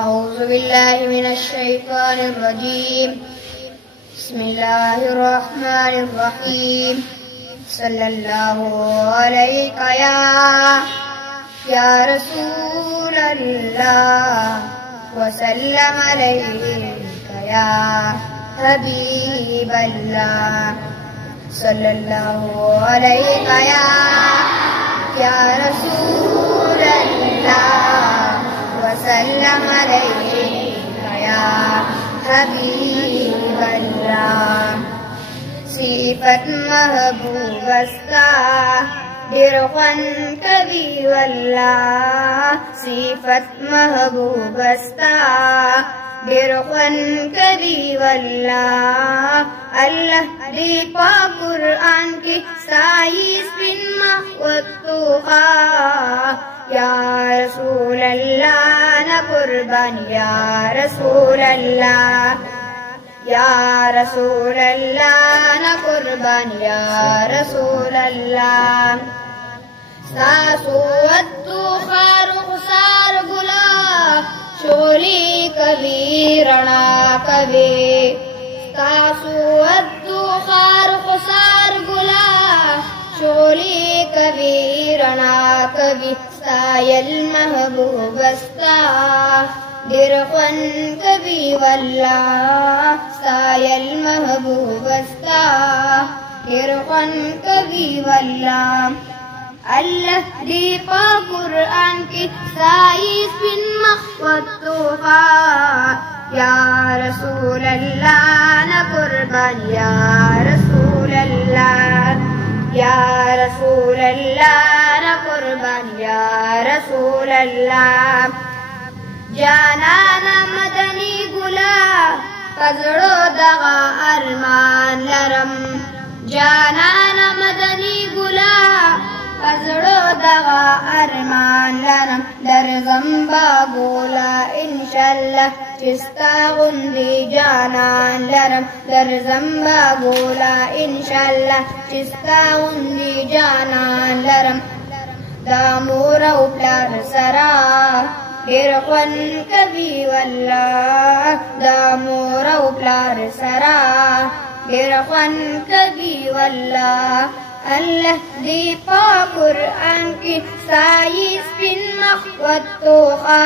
أعوذ بالله من الشيطان الرجيم. بسم الله الرحمن الرحيم. صلى الله عليك يا رسول الله وسلم عليك يا حبيب الله. صلى الله عليك يا رسول الله وسلم عليك يا حبيب الله. صفت महबूब अस्ता बिरखन कभी वल्लाह. صفت महबूब अस्ता बिरखन कभी वल्लाह. अल्लाह दीपा कुरान की साइस बिन महवत्तुहा. या रसूल अल्लाह न कुर्बान या रसूल अल्लाह. या रसूल अल्लाह न कुर्बान या रसूल अल्लाह. सासुवत्तु खारुखसार गुला शोली कभी रणा कभी. सासुवत्तु खारुखसार गुला शोली कभी रणा कभी. सायल महबूब अस्ता बिरखन कभी वल्लाह. सायल महबूब अस्ता बिरखन कभी वल्लाह. अल्लाह दीपा कुरान की साइस बिन महवत्तुहा. या रसूल अल्लाह न कुर्बान या रसूल अल्लाह. या रसूल अल्लाह न कुर्बान या रसूल अल्लाह. जानाना मदनी गुला कजड़ो दगा अरमान लरम. जानाना मदनी गुला कजड़ो दगा अरमान लरम. दर जंबा गोला इंशाल्लाह चिस्ता गुंदी जानान लरम. दर जंबा गोला इंशाल्लाह चिस्ता गुंदी जानान लरम. दामोरा उपलार सरा बिरखन कभी वल्लाह. दामोरा उपलार सरा बिरखन कभी वल्लाह. अल्लाह दीपा कुरान की साइस बिन महवत्तुहा.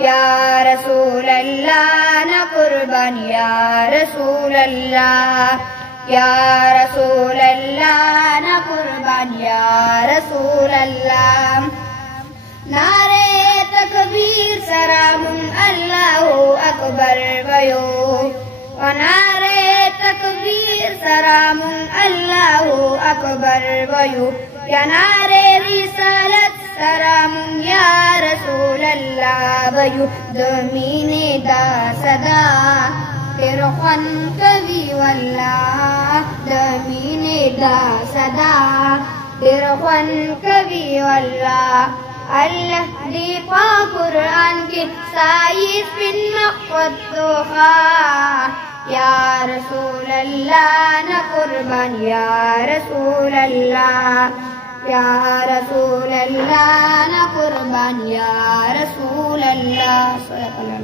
या रसूल अल्लाह न कुर्बान या रसूल अल्लाह. या रसूल अल्लाह न कुर्बान या रसूल अल्लाह. नारे तकबीर सरामुन अल्लाहु अकबर वयो. नारे तकबीर सरामुन अल्लाहु अकबर वयो. या नारे रिसालत सरामुन या रसूल अल्लाह वयो. दमीने दा सदा बिरखन कभी वल्लाह. दमीने दा सदा बिरखन कभी वल्लाह. अल्लाह दीपा कुरान की साइस बिन महवत्तुहा. या रसूल अल्लाह न कुर्बान या रसूल अल्लाह. या रसूल अल्लाह न कुर्बान या रसूल अल्लाह.